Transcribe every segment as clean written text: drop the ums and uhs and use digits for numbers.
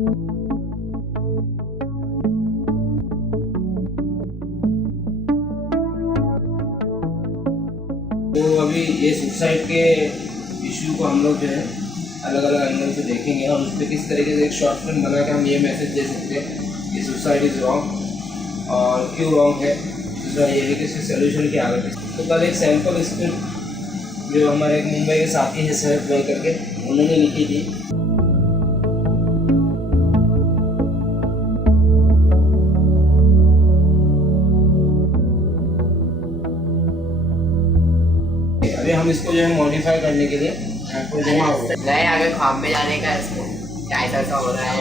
तो अभी ये सुसाइड के इशू को हम लोग जो है अलग अलग एंगल से देखेंगे और उस पर किस तरीके से एक शॉर्ट फिल्म बना के हम ये मैसेज दे सकते हैं कि सुसाइड इज़ रॉन्ग और क्यों रॉन्ग है, दूसरा ये है कि इसके सोल्यूशन क्या आगे। तो कल एक सैम्पल स्क्रिप्ट जो हमारे एक मुंबई के साथी है सहज भाई करके, उन्होंने लिखी थी। अभी हम इसको जो है मॉडिफाई करने के लिए आपको जमा हो नए आगे ख्वाब में जाने का इसको क्या ऐसा हो रहा है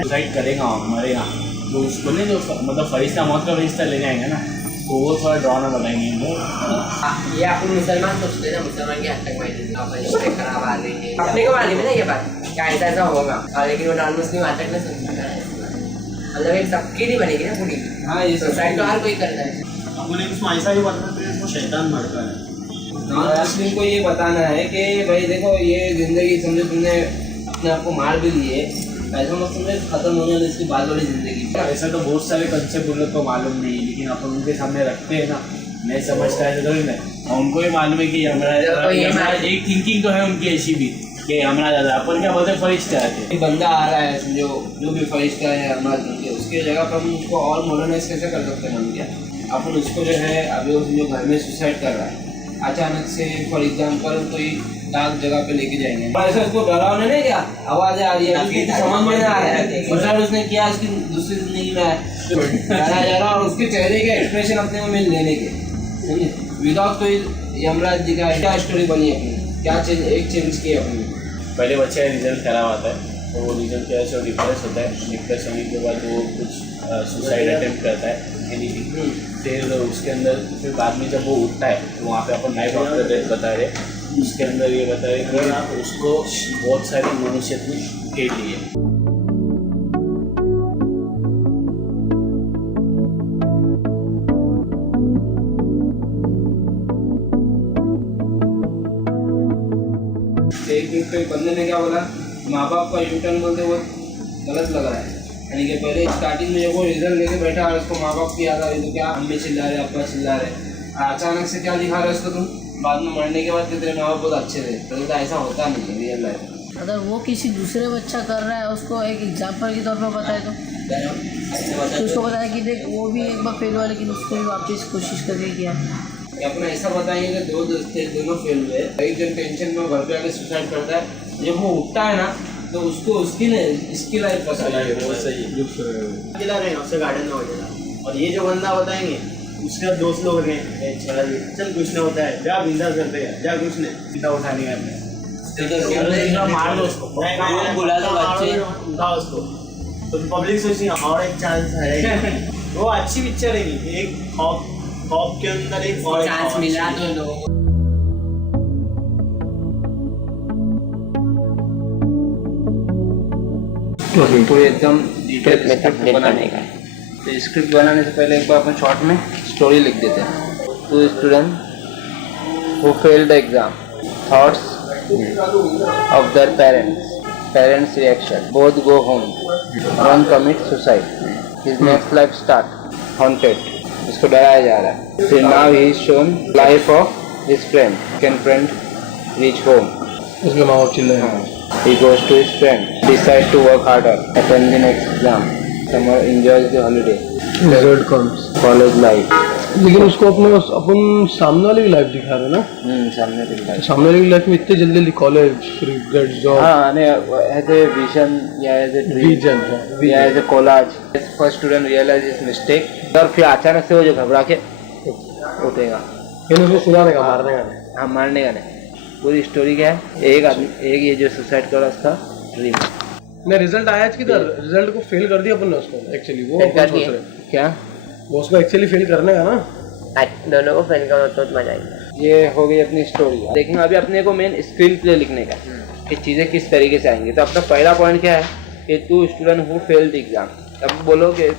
डिसाइड करेगा हमारे यहाँ, तो उसको नहीं जो मतलब फरिश्ता मौत का फरिश्ता लेने आएंगे ना, तो वो थोड़ा ड्रॉ ना बनाएंगे वो। ये अपन मुसलमान सोचते हैं ना, मुसलमान की हद तक माइंड खराब आ रही है, अपने को मालूम है ना ये बात क्या ऐसा होगा, और लेकिन वो नॉन मुस्लिम आज तक नहीं सुनता है, मतलब एक सबकी नहीं बनेगी ना पूरी। हाँ, ये सोसाइटी तो हर कोई करता है। अपने उसमें ऐसा ही बताना है वो शैतान भड़का है। मुस्लिम को ये बताना है कि भाई देखो ये ज़िंदगी समझो तुमने अपने आप को मार भी लिए, ऐसा मत समझे खत्म होने वाली इसकी बाद वाली ज़िंदगी। ऐसा तो बहुत सारे कंसेप्ट उन लोग को मालूम नहीं, लेकिन अपन उनके सामने रखते हैं ना, नहीं समझता है तो नहीं, उनको ही मालूम है कि हमारा एक थिंकिंग तो है उनकी ऐसी भी कि हमारा ज़्यादा अपन क्या बोलते फरिश्ता है। बंदा आ रहा है समझो जो भी फरिश्ता है हमारा, उसकी जगह पर हम उसको और मॉडर्नाइज कैसे कर सकते हैं हम क्या, अपन उसको जो है अभी वो जो घर में सुसाइड कर रहा है अचानक से फॉर एग्जांपल कोई डार्क जगह पे लेके जाएंगे, ऐसा उसको डरावने नहीं क्या आवाज़ आ रही है उसकी समझ में आ रहा है सुसाइड उसने किया, उसकी दूसरी जिंदगी में डरा जा रहा और उसके चेहरे के एक्सप्रेशन अपने में लेने के विदाउट कोई यमराज जी का क्या स्टोरी बनी अपनी, क्या चेंज किया अपनी। पहले बच्चे का रिजल्ट खराब आता है तो वो रिजल्ट की वजह से डिप्रेस होता है, डिप्रेस होने के बाद वो कुछ सुसाइड अटेम्प्ट करता है एनीथिंग, फिर उसके अंदर फिर बाद में जब वो उठता है तो वहाँ पे अपन नए डॉक्टर बता रहे, उसके अंदर ये बता रहे कि उसको बहुत सारी मनुष्य के लिए एक बंदे ने क्या बोला, माँ बाप का यूटर्न बोलते वो गलत लग रहा है, यानी कि पहले स्टार्टिंग में जब वो रिजल्ट लेके बैठा और उसको माँ बाप की याद आ रही तो क्या अम्मी चिल्ला रहे अब्बा चिल्ला रहे, अचानक से क्या दिखा रहे उसको तुम बाद में मरने के बाद कि तेरे माँ बाप बहुत अच्छे थे, तो ऐसा होता नहीं है रियल लाइफ। अगर वो किसी दूसरे बच्चा कर रहा है उसको एक एग्जाम्पल के तौर पर बताए तो उसको बताया कि देख वो भी एक बार फेल हुआ लेकिन उसको भी वापस कोशिश करके किया। अपना ऐसा बताएंगे कि दो दोस्त थे दोनों फेल हुए, एक जन टेंशन में घर पे आके सुसाइड करता है, जब वो उठता है ना तो उसको उसकी नहीं इसकी लाइफ पसंद है, वो सही खिला रहे हैं उससे गार्डन में वगैरह, और ये जो बंदा बताएंगे उसके दोस्त लोग हैं चल कुछ ना होता है, जा बिंदास करते हैं, जा कुछ नहीं सीधा उठाने का मार दो उसको, बुला दो बच्चे उठा उसको, तो पब्लिक सोची और एक चांस है। वो अच्छी पिक्चर है, एक खौफ के अंदर एक और चांस मिला तो लोगों को। पूरे एकदम डिटेल स्क्रिप्ट बनाने का, तो स्क्रिप्ट बनाने से पहले एक बार अपन शॉर्ट में स्टोरी लिख देते हैं। Two student who failed the exam, thoughts of their parents reaction, both go home, one commit suicide, his next life start haunted, इसको डराया जा रहा है। फिर now he is shown life of his friend, can friend reach home, उसके माँ बाप चिल्ला रहे हैं। He goes to his friend, decide to work harder, attend the next exam, summer enjoys the holiday, result comes, college life। लेकिन उसको अपने अपन सामने वाले की लाइफ दिखा रहे हैं ना, सामने दिखा है। सामने वाले की लाइफ में इतने जल्दी कॉलेज फिर गेट जॉब, हाँ ने एज ए विजन या एज ए विजन या as a collage, first student realise his mistake, और फिर अचानक से वो जो घबरा के उठेगा, फिर उसको सुनाने का मारने का नहीं। हाँ मारने का नहीं। पूरी स्टोरी क्या है, एक आदमी एक ये जो सुसाइड कर रहा उसका ड्रीम नहीं, रिजल्ट आया आज किधर, रिजल्ट को फेल कर दिया अपन ने उसको एक्चुअली, वो अपन सोच रहे क्या वो उसको एक्चुअली फेल करने का ना, दोनों को फेल करो तो मजा आएगा। ये हो गई अपनी स्टोरी। देखना अभी अपने को मेन स्क्रीन प्ले लिखने का कि चीज़ें किस तरीके से आएंगी। तो अपना पहला पॉइंट क्या है कि two student who failed exam, अब बोलो कि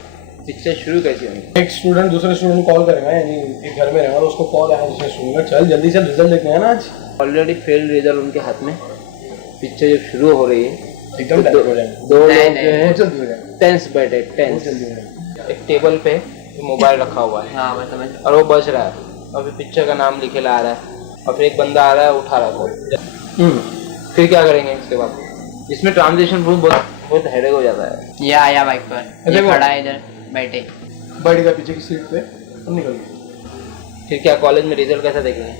पिक्चर शुरू कैसी होगी। एक स्टूडेंट दूसरे स्टूडेंट को कॉल करेगा, यानी एक घर में रहेगा तो उसको कॉल आया, दूसरे स्टूडेंट चल जल्दी से रिजल्ट देखना है ना आज, ऑलरेडी फेल्ड रिजल्ट उनके हाथ में पिक्चर जब शुरू हो रही है एकदम टाइम हो जाएगा, दो लोग नहीं, जो नहीं, है बहुत जल्दी हो जाएगा, टेंस बैठे बहुत टेंस, जल्दी हो जाएगा। एक टेबल पे मोबाइल रखा हुआ है हाँ मैं समझ। और वो बज रहा है और फिर पिक्चर का नाम लिखे ला रहा है और फिर एक बंदा आ रहा है उठा रहा है फोन। फिर क्या करेंगे इसके बाद? इसमें ट्रांजिशन बहुत बहुत हेडेक हो जाता है। ये आया बाइक पर, ये देखो। खड़ा है इधर बैठे। बैठ गया पीछे की सीट पे और निकल गया। फिर क्या कॉलेज में रिजल्ट कैसा देखेंगे?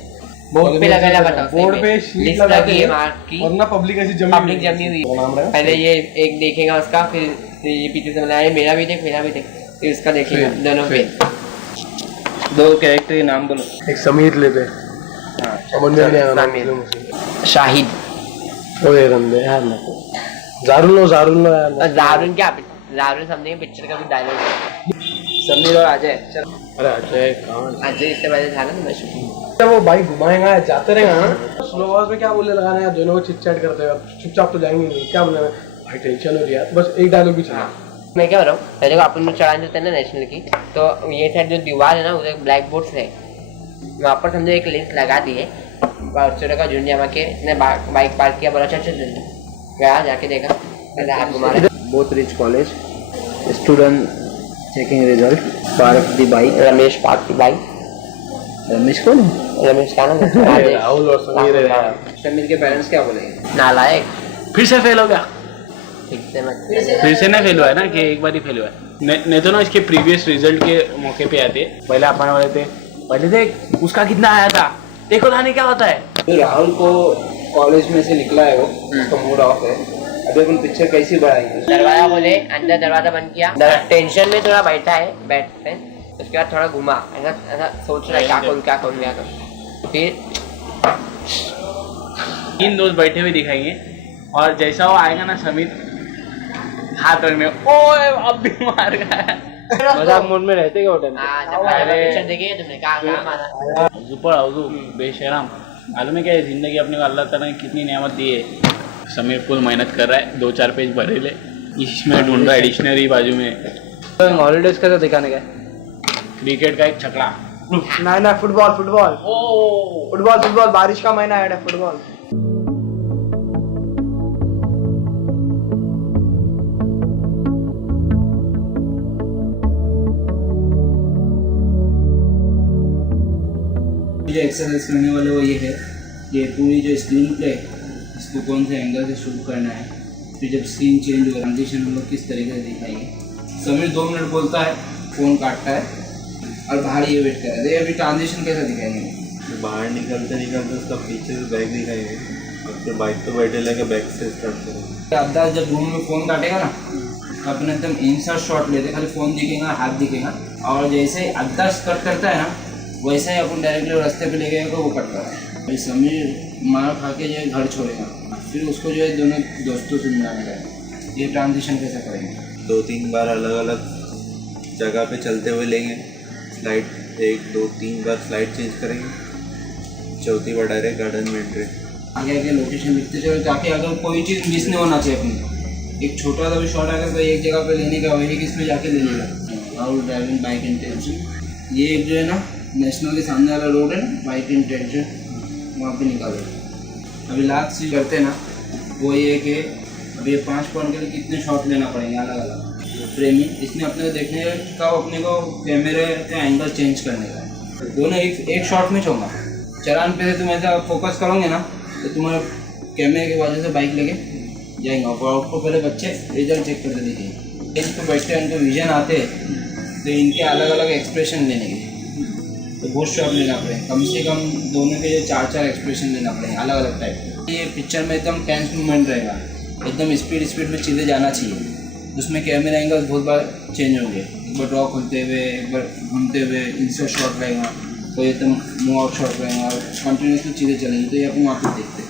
बोर्ड पे लगा बताओ, बोर्ड पे शीट लिस्ट लगा लगी दी है है मार्क की, और ना पब्लिक ऐसी जमी पब्लिक जमी हुई वो नाम है। रहेगा पहले ये एक देखेगा उसका, फिर ये पीछे से बनाया मेरा भी देख, फिर उसका देखेगा फिर- दोनों पे। दो कैरेक्टर के नाम बोलो। एक समीर ले पे हाँ समझ में नहीं आया नाम समीर। मुझे। शाहिद ओए रंदे यार ना जारुल लो यार और दारुन क्या, दारुन समझेंगे पिक्चर का भी डायलॉग है। समीर और अजय चल। अरे अजय कहाँ अजय इससे पहले था ना मैं जब वो बाइक घुमाएगा जाते रहेगा ना स्लो आवाज में क्या बोलने लगाना है, दोनों चिट चैट करते हैं, चुपचाप तो जाएंगे नहीं, क्या बोलना है भाई टेंशन हो रही है, बस एक डायलॉग भी चला। मैं क्या बोल रहा हूँ, पहले को अपन लोग चढ़ाने देते हैं ना नेशनल की, तो ये साइड जो दीवार है ना उधर ब्लैक बोर्ड्स है, वहाँ पर समझो एक लिंक लगा दी है। छोटे का झुंडिया के इसने बाइक पार्क किया, बोला चल गया, जाके देखा पहले हाथ घुमा रहे। बहुत rich college, student checking result, park the bike, Ramesh park की बाइक, रमेश कौन? रमेश का नाम अरे राहुल और समीर है यार। समीर के पेरेंट्स क्या बोलेंगे? नालायक। फिर से फेल हो गया। ठीक से मत फिर से नहीं फेल हुआ है ना, कि एक बार ही फेल हुआ है। नहीं तो ना इसके प्रीवियस रिजल्ट के मौके पे आते पहले अपन वाले थे, पहले देख उसका कितना आया था, देखो थाने क्या होता है। तो राहुल को कॉलेज में से निकला है वो, उसका मूड ऑफ है। अभी अपन पिक्चर कैसी बढ़ाएंगे? दरवाजा खोले, अंदर दरवाजा बंद किया, टेंशन में थोड़ा बैठा है बेड पे, उसके बाद थोड़ा घुमा, ऐसा ऐसा सोच रहा है क्या करूँ, फिर 3 दोस्त बैठे हुए दिखाएंगे और जैसा वो आएगा ना समीर हाथ में ओए अब भी मार गया। मजाक मूड में रहते क्या होटल? पिक्चर देखिए तुमने कहाँ मारा। सुपर हाउसू बेशरम, मालूम है क्या ये जिंदगी अपने को अल्लाह ताला ने कितनी नेमत दी है। समीर फुल मेहनत कर रहा है, 2-4 पेज भरे ले, इसमें ढूंढ रहा है डिक्शनरी बाजू में। हॉलीडेज कैसा दिखाने का? क्रिकेट का एक छकड़ा, ना फुटबॉल बारिश का महीना है फुटबॉल। जो एक्सरसाइज करने वाले वो ये है, ये पूरी जो स्क्रीन प्ले इसको कौन से एंगल से शूट करना है, फिर जब स्क्रीन चेंज हो ट्रांजिशन हम लोग किस तरीके से दिखाएंगे। समीर 2 मिनट बोलता है, फ़ोन काटता है और बाहर ये वेट कर रहा है। अभी ट्रांजिशन कैसे दिखाएंगे? बाहर निकलते निकलते उसका पीछे से बैग दिखाएंगे और फिर बाइक पे बैठे लेके बैग से स्टार्ट करेंगे। अब्दास जब रूम में फ़ोन काटेगा ना तो अपने एकदम इंसर्ट शॉट लेते, खाली फ़ोन दिखेगा, हाथ दिखेगा, और जैसे अब्दास कट करता है ना वैसे ही अपन डायरेक्टली रास्ते पे ले गए वो कट कर रहा है। अभी समीर मार खा के जो है घर छोड़ेगा, फिर उसको जो है दोनों दोस्तों से मिलाने का, ये ट्रांजिशन कैसे करेंगे? 2-3 बार अलग अलग जगह पे चलते हुए लेंगे, स्लाइड 1-2-3 बार स्लाइड चेंज करेंगे, चौथी बार डायरेक्ट गार्डन में एंट्री। आगे आगे लोकेशन लिखते चलो ताकि अगर कोई चीज़ मिस नहीं होना चाहिए अपनी। एक छोटा सा भी शॉट अगर कोई एक जगह पे लेने का वही किस पे जाके ले लेगा। और ड्राइविंग बाइक इंटेंशन, ये एक जो है ना नेशनल के सामने वाला रोड है ना, बाइक इंटेंशन वहाँ पे निकालो। अभी लास्ट चीज करते हैं ना वो ये कि अभी 5 पॉइंट के लिए कितने शॉट लेना पड़ेंगे अलग अलग फ्रेमिंग, इसमें अपने को देखने का अपने को कैमरे का एंगल चेंज करने का है। दोनों एक शॉट में छोड़ना। चलान पे से तुम ऐसा फोकस करोगे ना तो तुम्हारे कैमरे की वजह से बाइक लेके जाएंगे। और आपको पहले बच्चे रिजल्ट चेक करके देखिए, इनको बैठते हैं, उनको विजन आते हैं तो इनके अलग अलग एक्सप्रेशन लेने के तो बहुत शॉट लेना पड़ेगा, कम से कम दोनों के 4-4 एक्सप्रेशन लेना पड़ेगा अलग अलग टाइप। ये पिक्चर में एकदम टेंस मूवमेंट रहेगा, एकदम स्पीड में चीज़ें जाना चाहिए। उसमें कैमरा एंगल बहुत बार चेंज होंगे, एक बार ड्रॉ खुलते हुए, एक बार घूमते हुए, इंसर्ट शॉट रहेगा, कोई एकदम मूव आउट शॉट रहेगा और कंटिन्यूसली चीज़ें चलेंगी। तो ये अपन वहाँ पर देखते हैं।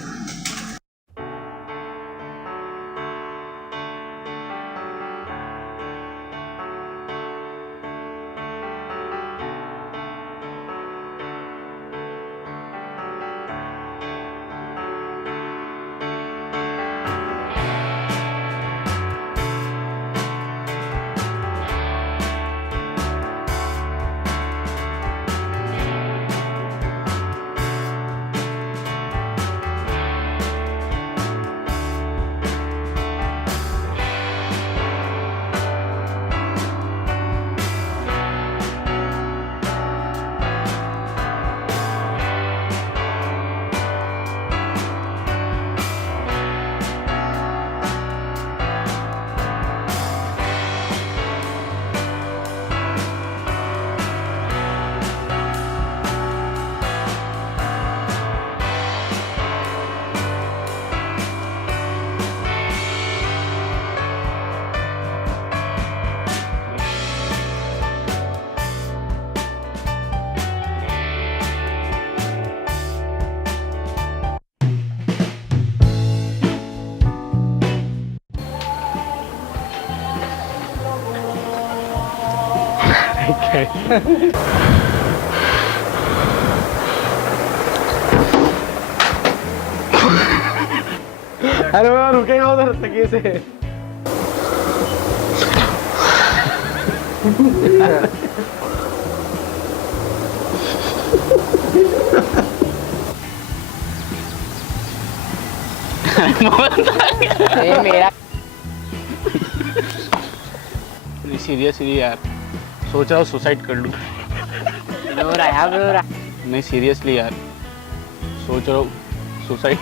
अरे मैं रुकेगा उधर तकिए से। मेरा सीरियसली यार सोच रहा हूँ सुसाइड कर लूँ। रो रहा है। नहीं सीरियसली यार सोच रहा हूँ सुसाइड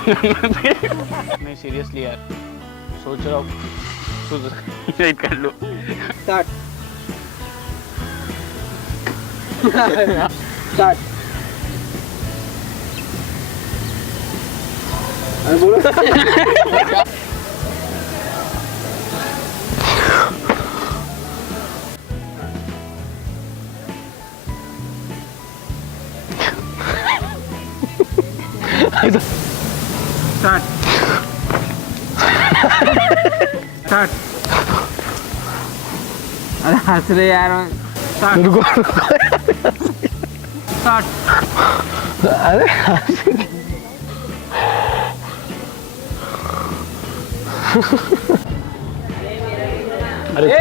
नहीं सीरियसली यार सोच रहा हूँ सुसाइड कर लूँ। स्टार्ट। Start start. अरे हंस रहे यार। रुको स्टार्ट। अरे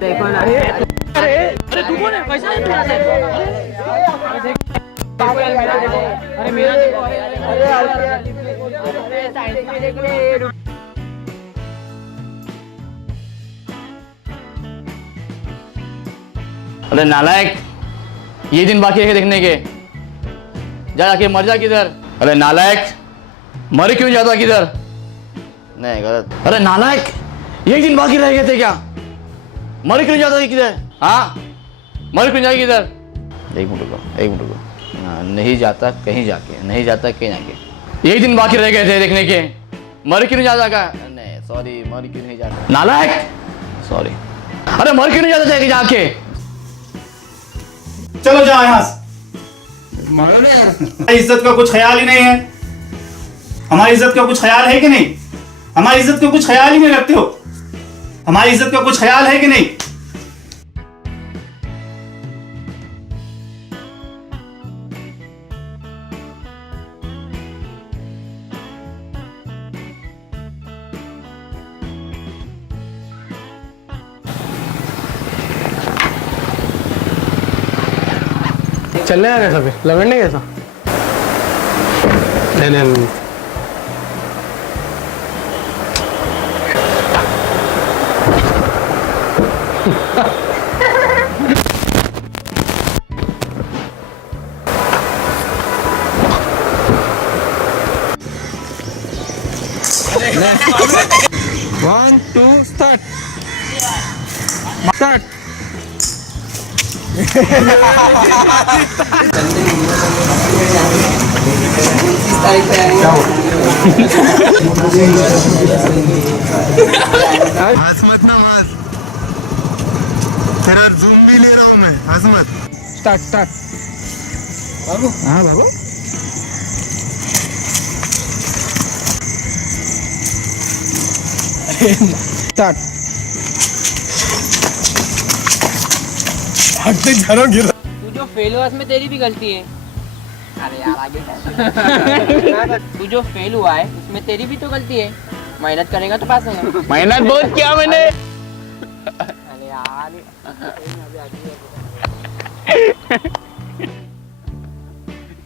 देखो ना। अरे तू कौन है? कैसा है मेरा से? अरे मेरा देखो। अरे नालायक, ये दिन बाकी है देखने के, जा जाके मर जा किधर। अरे नालायक, मर क्यों जाता किधर? नहीं गलत। अरे नालायक, एक दिन बाकी रह गए थे क्या? मर क्यों जाता किधर? हाँ, मर क्यों जाए किधर? एक मिनट रुको। हाँ, नहीं जाता कहीं जाके, नहीं जाता कहीं जाके। एक दिन बाकी रह गए थे देखने के, मर क्यों नहीं जाता का? नहीं सॉरी, मर क्यों नहीं जाता? नालायक, सॉरी। अरे मर क्यों नहीं जाता जाके जाके? चलो जाओ यहाँ से। हमारी इज्जत का कुछ ख्याल ही नहीं है। हमारी इज्जत का कुछ ख्याल है कि नहीं? हमारी इज्जत का कुछ ख्याल ही नहीं रखते हो। हमारी इज्जत का कुछ ख्याल है कि नहीं? चलने आ कैसा फिर लवेंडे कैसा? नहीं One, two, start. Start. हंस मत ना हंस, तेरा जूम भी ले रहा हूँ मैं, हंस मत। Start. बाबू हाँ बाबू Start. हटते झरों गिर। तू जो फेल हुआ इसमें तेरी भी गलती है। अरे यार आगे। तू जो फेल हुआ है उसमें तेरी भी तो गलती है। मेहनत करेगा तो पास होगा। मेहनत बहुत किया मैंने। अरे यार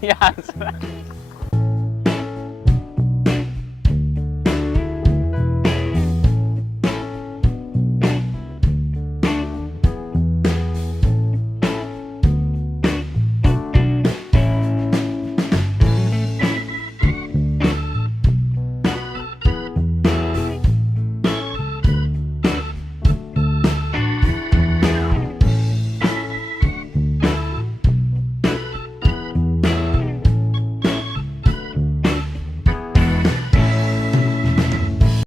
यार